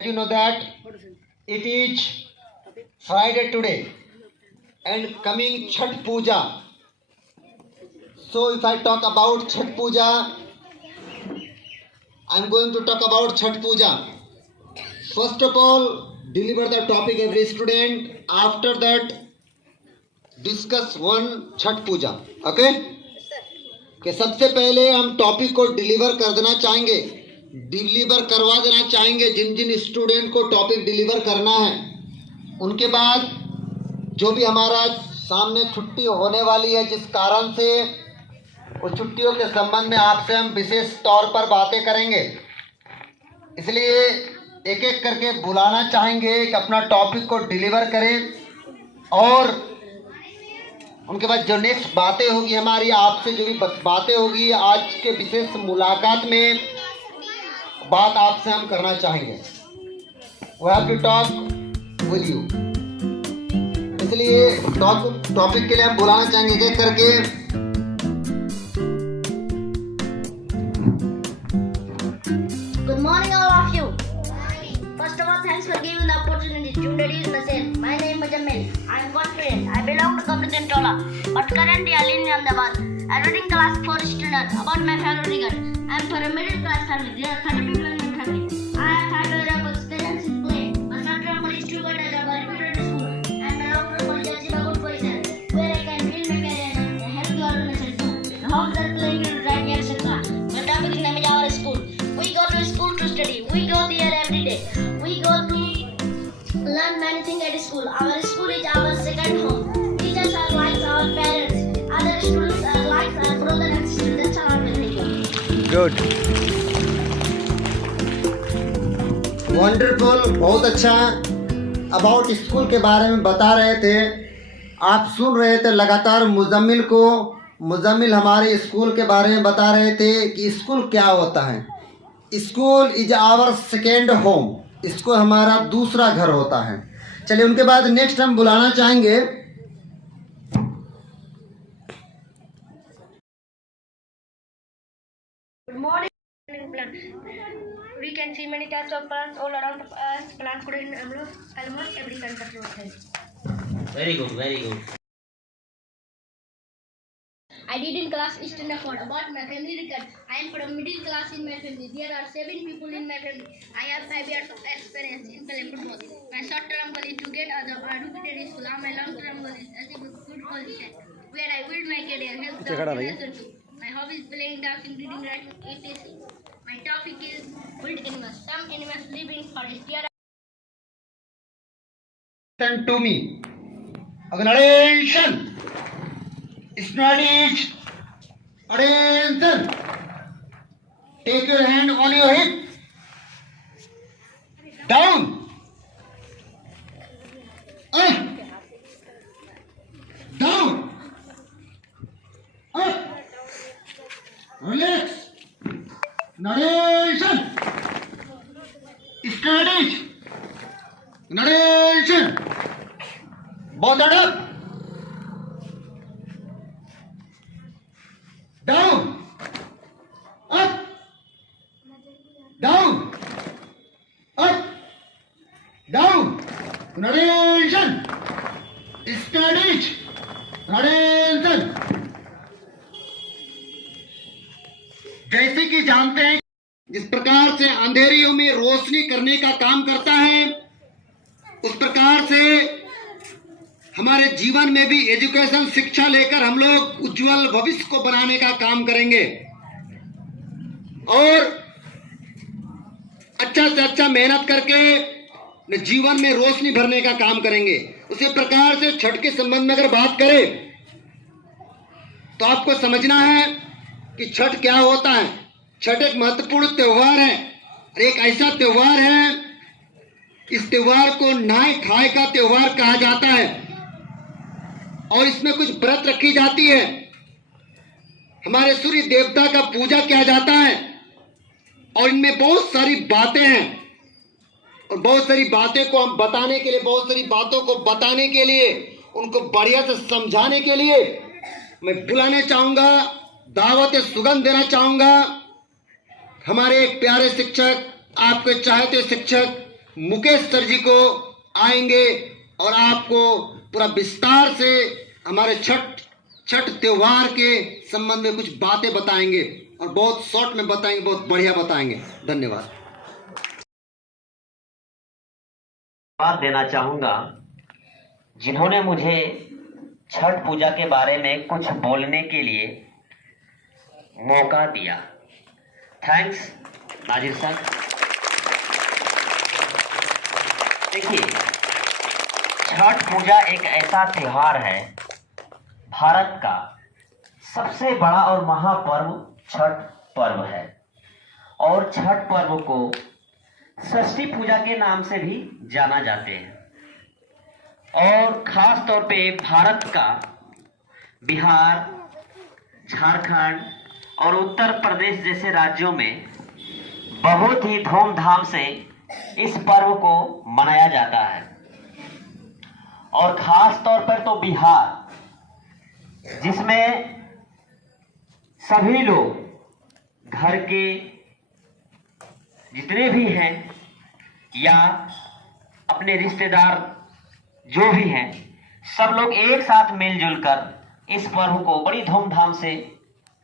You know that it is Friday today and coming Chhat Puja. So if I talk about Chhat Puja, I'm going to talk about Chhat Puja. First of all, deliver the topic every student. After that, discuss one Chhat Puja. Okay? कि सबसे पहले हम topic को deliver कर देना चाहेंगे, deliver करवा देना चाहेंगे जिन जिन स्टूडेंट को टॉपिक डिलीवर करना है। उनके बाद जो भी हमारा सामने छुट्टी होने वाली है, जिस कारण से उस छुट्टियों के संबंध में आपसे हम विशेष तौर पर बातें करेंगे, इसलिए एक एक करके बुलाना चाहेंगे कि अपना टॉपिक को डिलीवर करें। और उनके बाद जो नेक्स्ट बातें होगी हमारी, आपसे जो भी बातें होगी आज के विशेष मुलाकात में, बात आपसे हम करना चाहेंगे। We have to talk with you। इसलिए टॉपिक के लिए हम बुलाना चाहेंगे एक करके। Good morning all of you. First of all, thanks for giving the opportunity to introduce myself. My name is Jamil. I am confident. I belong to Competence Tola, but currently I live in Ahmedabad. I am reading class 4 student. About my family regard, I am from a middle class family. There are 30 people in my family. I have 5 years of experience in play. My central college student at a reputed school. I belong to college Achibagut Poison, where I can build my career and help the organization too. The homes are playing to drive me etc. My topic is Namijawar School. We go to school to study. We go there every day. We go to learn many things at school. Our school is our second home. Teachers are like our parents. Other students are like our brother and sister. That's all I will tell you. Good, wonderful, बहुत अच्छा। About school के बारे में बता रहे थे, आप सुन रहे थे लगातार मुजम्मिल हमारे स्कूल के बारे में बता रहे थे कि स्कूल क्या होता है। School is our second home, school हमारा दूसरा घर होता है। चलिए उनके बाद नेक्स्ट हम बुलाना चाहेंगे Good morning. We can see many types of plants all around us. Plants grow in almost every kind of road. Very good, very good. I did in class standard 4 about my family record. I am from middle class in my family. There are 7 people in my family. I have 5 years of experience in playing football. My short-term goal is to get a job at reputed school. And my long-term goal is achieve a good position where I build my career, help the organization too. My hobby is playing, dancing, reading, writing, etc. My topic is wild animals. Some animals live in forest. Listen to me. Attention. Studies. Attention. Take your hand on your hip. Down. Up. Down. Up. Relax. Narration. Studies. Narration. Both are up. Down. Up. Down. Up. Down. Narration. Studies. Narration. जैसे कि जानते हैं जिस प्रकार से अंधेरियों में रोशनी करने का काम करता है, उस प्रकार से हमारे जीवन में भी एजुकेशन शिक्षा लेकर हम लोग उज्जवल भविष्य को बनाने का काम करेंगे और अच्छा से अच्छा मेहनत करके जीवन में रोशनी भरने का काम करेंगे। उसी प्रकार से छठ के संबंध में अगर बात करें तो आपको समझना है कि छठ क्या होता है। छठ एक महत्वपूर्ण त्योहार है और एक ऐसा त्योहार है, इस त्योहार को नहाय खाए का त्योहार कहा जाता है और इसमें कुछ व्रत रखी जाती है। हमारे सूर्य देवता का पूजा किया जाता है और इनमें बहुत सारी बातें हैं और बहुत सारी बातें को हम बताने के लिए, बहुत सारी बातों को बताने के लिए, उनको बढ़िया से समझाने के लिए मैं बुलाना चाहूंगा, दावत सुगंध देना चाहूंगा हमारे एक प्यारे शिक्षक, आपके चाहते शिक्षक मुकेश सर जी को आएंगे और आपको पूरा विस्तार से हमारे छठ त्योहार के संबंध में कुछ बातें बताएंगे और बहुत शॉर्ट में बताएंगे, बहुत बढ़िया बताएंगे। धन्यवाद। धन्यवाद देना चाहूंगा जिन्होंने मुझे छठ पूजा के बारे में कुछ बोलने के लिए मौका दिया। Thanks Nazir sir. देखिए, छठ पूजा एक ऐसा त्योहार है, भारत का सबसे बड़ा और महापर्व छठ पर्व है और छठ पर्व को षष्ठी पूजा के नाम से भी जाना जाते हैं और खास तौर पे भारत का बिहार, झारखंड और उत्तर प्रदेश जैसे राज्यों में बहुत ही धूमधाम से इस पर्व को मनाया जाता है और खास तौर पर तो बिहार, जिसमें सभी लोग घर के जितने भी हैं या अपने रिश्तेदार जो भी हैं, सब लोग एक साथ मिलजुल कर इस पर्व को बड़ी धूमधाम से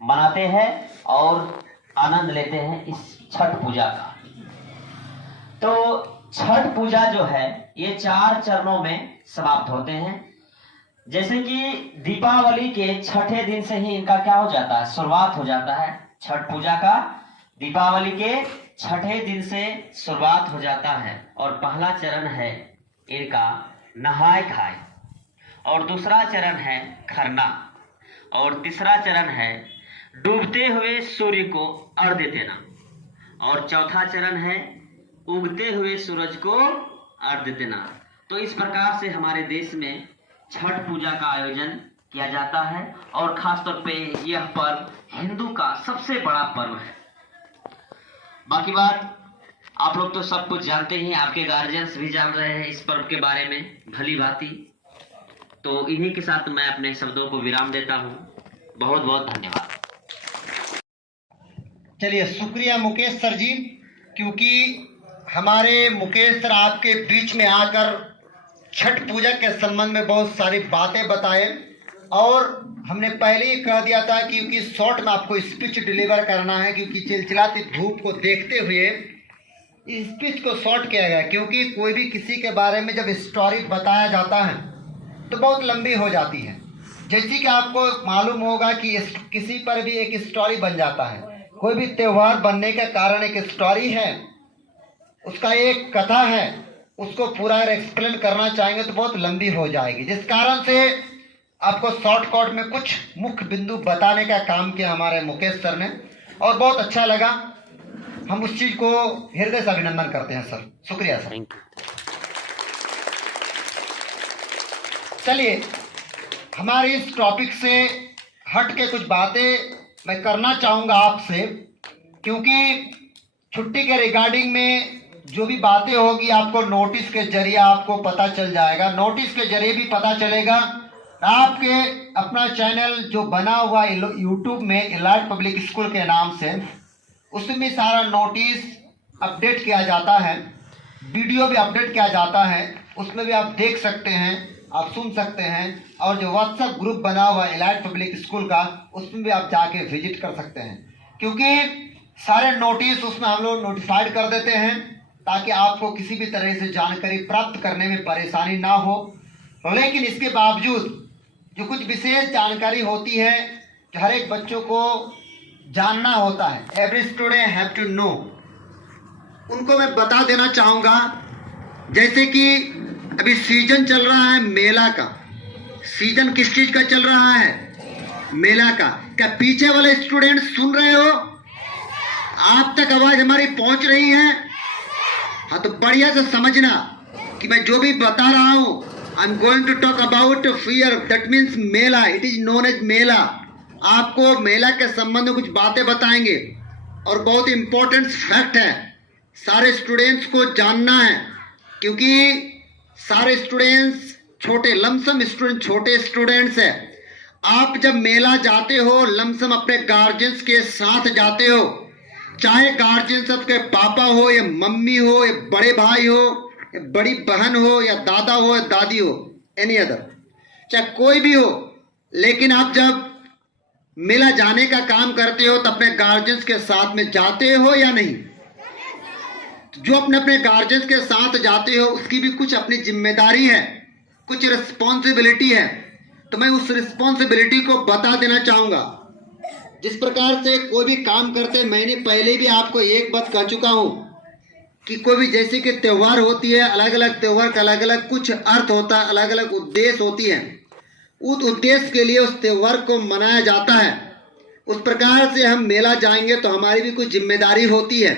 मनाते हैं और आनंद लेते हैं इस छठ पूजा का। तो छठ पूजा जो है ये 4 चरणों में समाप्त होते हैं। जैसे कि दीपावली के छठे दिन से ही इनका क्या हो जाता है, शुरुआत हो जाता है छठ पूजा का। दीपावली के छठे दिन से शुरुआत हो जाता है और पहला चरण है इनका नहाय खाए और दूसरा चरण है खरना और तीसरा चरण है डूबते हुए सूर्य को अर्घ्य देना और चौथा चरण है उगते हुए सूरज को अर्घ्य देना। तो इस प्रकार से हमारे देश में छठ पूजा का आयोजन किया जाता है और खासतौर पे यह पर्व हिंदू का सबसे बड़ा पर्व है। बाकी बात आप लोग तो सब कुछ जानते ही, आपके गार्जियंस भी जान रहे हैं इस पर्व के बारे में भली भांति। तो इन्हीं के साथ मैं अपने शब्दों को विराम देता हूँ। बहुत बहुत धन्यवाद। चलिए, शुक्रिया मुकेश सर जी, क्योंकि हमारे मुकेश सर आपके बीच में आकर छठ पूजा के संबंध में बहुत सारी बातें बताए और हमने पहले ही कह दिया था क्योंकि शॉर्ट में आपको स्पीच डिलीवर करना है, क्योंकि चिलचिलाती धूप को देखते हुए इस स्पीच को शॉर्ट किया गया। क्योंकि कोई भी किसी के बारे में जब स्टोरी बताया जाता है तो बहुत लंबी हो जाती है। जैसे कि आपको मालूम होगा कि किसी पर भी एक स्टोरी बन जाता है, कोई भी त्योहार बनने का कारण एक स्टोरी है, उसका एक कथा है, उसको पूरा एक्सप्लेन करना चाहेंगे तो बहुत लंबी हो जाएगी। जिस कारण से आपको शॉर्टकट में कुछ मुख्य बिंदु बताने का काम किया हमारे मुकेश सर ने और बहुत अच्छा लगा। हम उस चीज को हृदय से अभिनंदन करते हैं सर। शुक्रिया सर। चलिए, हमारे इस टॉपिक से हट के कुछ बातें मैं करना चाहूँगा आपसे, क्योंकि छुट्टी के रिगार्डिंग में जो भी बातें होगी आपको नोटिस के जरिए आपको पता चल जाएगा। नोटिस के जरिए भी पता चलेगा। आपके अपना चैनल जो बना हुआ यूट्यूब में एलाइट पब्लिक स्कूल के नाम से, उसमें सारा नोटिस अपडेट किया जाता है, वीडियो भी अपडेट किया जाता है, उसमें भी आप देख सकते हैं, आप सुन सकते हैं। और जो व्हाट्सएप ग्रुप बना हुआ एलाइट पब्लिक स्कूल का, उसमें भी आप जाके विजिट कर सकते हैं, क्योंकि सारे नोटिस उसमें हम लोग नोटिफाइड कर देते हैं ताकि आपको किसी भी तरह से जानकारी प्राप्त करने में परेशानी ना हो। लेकिन इसके बावजूद जो कुछ विशेष जानकारी होती है जो हर एक बच्चों को जानना होता है, every student have to know, उनको मैं बता देना चाहूँगा। जैसे कि अभी सीजन चल रहा है मेला का। सीजन किस चीज़ का चल रहा है? मेला का। क्या पीछे वाले स्टूडेंट सुन रहे हो? आप तक आवाज़ हमारी पहुँच रही है? हाँ, तो बढ़िया से समझना कि मैं जो भी बता रहा हूँ, I am going to talk about fair, that means mela, it is known as mela. आपको मेला के संबंध में कुछ बातें बताएंगे और बहुत इंपॉर्टेंट फैक्ट है, सारे स्टूडेंट्स को जानना है, क्योंकि सारे स्टूडेंट्स छोटे लमसम स्टूडेंट छोटे स्टूडेंट्स हैं। आप जब मेला जाते हो लमसम अपने गार्जियंस के साथ जाते हो, चाहे गार्जियन सबके पापा हो या मम्मी हो या बड़े भाई हो या बड़ी बहन हो या दादा हो या दादी हो, एनी अदर, चाहे कोई भी हो, लेकिन आप जब मेला जाने का काम करते हो तो अपने गार्जियंस के साथ में जाते हो या नहीं? जो अपने अपने गार्जियंस के साथ जाते हो उसकी भी कुछ अपनी जिम्मेदारी है, कुछ रिस्पॉन्सिबिलिटी है। तो मैं उस रिस्पॉन्सिबिलिटी को बता देना चाहूंगा। जिस प्रकार से कोई भी काम करते हैं, मैंने पहले भी आपको एक बात कह चुका हूं कि कोई भी जैसे कि त्योहार होती है, अलग अलग त्योहार का अलग अलग कुछ अर्थ होता है, अलग अलग उद्देश्य होती है। उस उद्देश्य के लिए उस त्योहार को मनाया जाता है। उस प्रकार से हम मेला जाएंगे तो हमारी भी कुछ जिम्मेदारी होती है।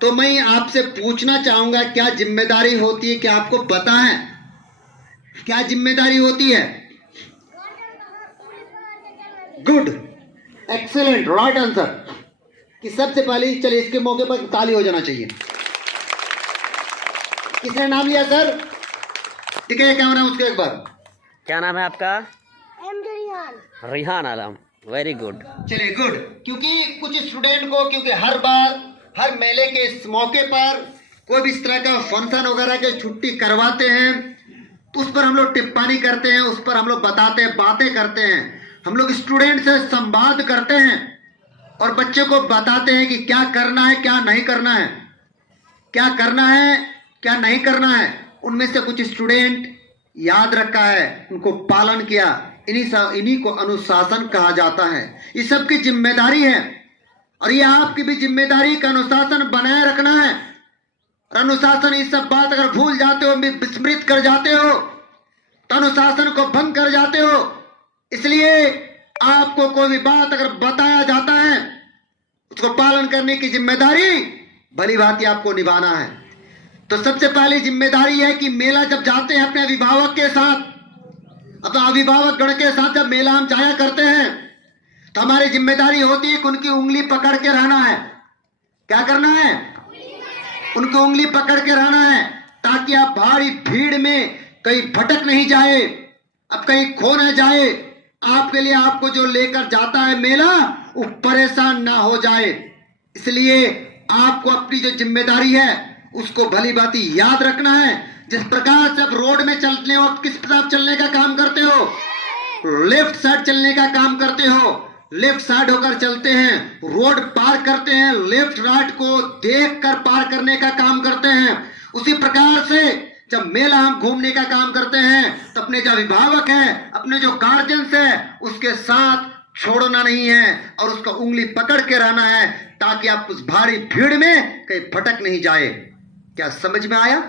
तो मैं आपसे पूछना चाहूंगा, क्या जिम्मेदारी होती है? क्या आपको पता है क्या जिम्मेदारी होती है? Good, excellent, right answer. कि सबसे पहले चलिए इसके मौके पर ताली हो जाना चाहिए। किसने नाम लिया सर? ठीक है, क्या नाम उसका एक बार? क्या नाम है आपका? रिहान। रिहान आलम, वेरी गुड। चलिए गुड। क्योंकि कुछ स्टूडेंट को, क्योंकि हर बार हर मेले के इस मौके पर कोई भी इस तरह का फंक्शन वगैरह के छुट्टी करवाते हैं तो उस पर हम लोग टिप्पणी करते हैं, उस पर हम लोग बताते हैं, बातें करते हैं, हम लोग स्टूडेंट से संवाद करते हैं और बच्चे को बताते हैं कि क्या करना है, क्या नहीं करना है, क्या करना है, क्या नहीं करना है। उनमें से कुछ स्टूडेंट याद रखा है, उनको पालन किया, इन्हीं को अनुशासन कहा जाता है। ये सबकी जिम्मेदारी है और ये आपकी भी जिम्मेदारी का अनुशासन बनाए रखना है। और अनुशासन, ये सब बात अगर भूल जाते हो, विस्मृत कर जाते हो तो अनुशासन को भंग कर जाते हो। इसलिए आपको कोई भी बात अगर बताया जाता है उसको पालन करने की जिम्मेदारी भली भांति आपको निभाना है। तो सबसे पहली जिम्मेदारी है कि मेला जब जाते हैं अपने अभिभावक के साथ, अपना अभिभावक गण के साथ जब मेला हम जाया करते हैं तो हमारी जिम्मेदारी होती है कि उनकी उंगली पकड़ के रहना है। क्या करना है? उनकी उंगली पकड़ के रहना है ताकि आप भारी भीड़ में कहीं भटक नहीं जाए, अब कहीं खो न जाए। आपके लिए आपको जो लेकर जाता है मेला वो परेशान ना हो जाए। इसलिए आपको अपनी जो जिम्मेदारी है उसको भली भांति याद रखना है। जिस प्रकार से आप रोड में चलते हो, आप किस प्रकार चलने का काम करते हो? लेफ्ट साइड चलने का काम करते हो, लेफ्ट साइड होकर चलते हैं, रोड पार करते हैं, लेफ्ट राइट को देखकर पार करने का काम करते हैं। उसी प्रकार से जब मेला हम घूमने का काम करते हैं तो अपने जो अभिभावक हैं, अपने जो गार्जियंस है, उसके साथ छोड़ना नहीं है और उसका उंगली पकड़ के रहना है ताकि आप उस भारी भीड़ में कहीं भटक नहीं जाए। क्या समझ में आया?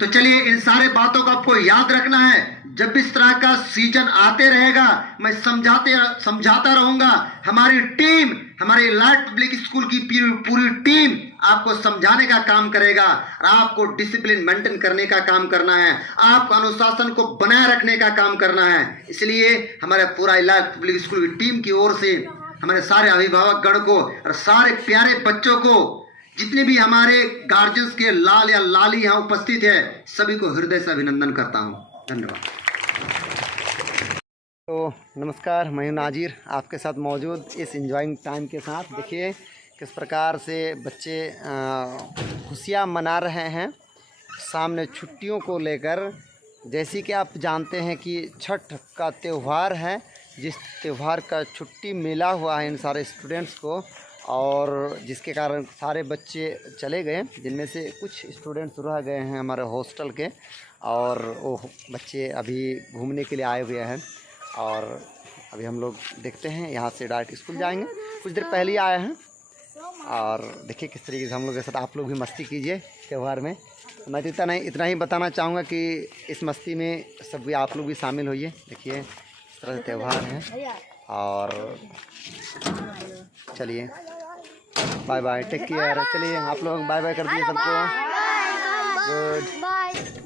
तो चलिए, इन सारे बातों को आपको याद रखना है। जब भी इस तरह का सीजन आते रहेगा मैं समझाता रहूंगा। हमारी टीम, हमारे लाइट पब्लिक स्कूल की पूरी टीम आपको समझाने का काम करेगा और आपको डिसिप्लिन मेंटेन करने का काम करना है, आपको अनुशासन को बनाए रखने का काम करना है। इसलिए हमारे पूरा लाइट पब्लिक स्कूल की टीम की ओर से हमारे सारे अभिभावक गण को और सारे प्यारे बच्चों को, जितने भी हमारे गार्जियंस के लाल या लाली यहाँ उपस्थित है, सभी को हृदय से अभिनंदन करता हूँ। धन्यवाद। तो नमस्कार, मैं हूं नाजिर आपके साथ मौजूद इस इंजॉइंग टाइम के साथ। देखिए किस प्रकार से बच्चे खुशियां मना रहे हैं सामने छुट्टियों को लेकर। जैसे कि आप जानते हैं कि छठ का त्यौहार है, जिस त्यौहार का छुट्टी मिला हुआ है इन सारे स्टूडेंट्स को, और जिसके कारण सारे बच्चे चले गए, जिनमें से कुछ स्टूडेंट्स रह गए हैं हमारे हॉस्टल के, और वो बच्चे अभी घूमने के लिए आए हुए हैं। और अभी हम लोग देखते हैं, यहाँ से डायरेक्ट स्कूल जाएंगे। कुछ देर पहले ही आए हैं और देखिए किस तरीके से हम लोग के साथ आप लोग भी मस्ती कीजिए त्यौहार में। मैं तो इतना ही बताना चाहूँगा कि इस मस्ती में सभी आप लोग भी शामिल होइए। देखिए इस तरह से त्यौहार है। और चलिए बाय बाय, टेक केयर। चलिए आप लोग बाय बाय कर दिए सबको। गुड।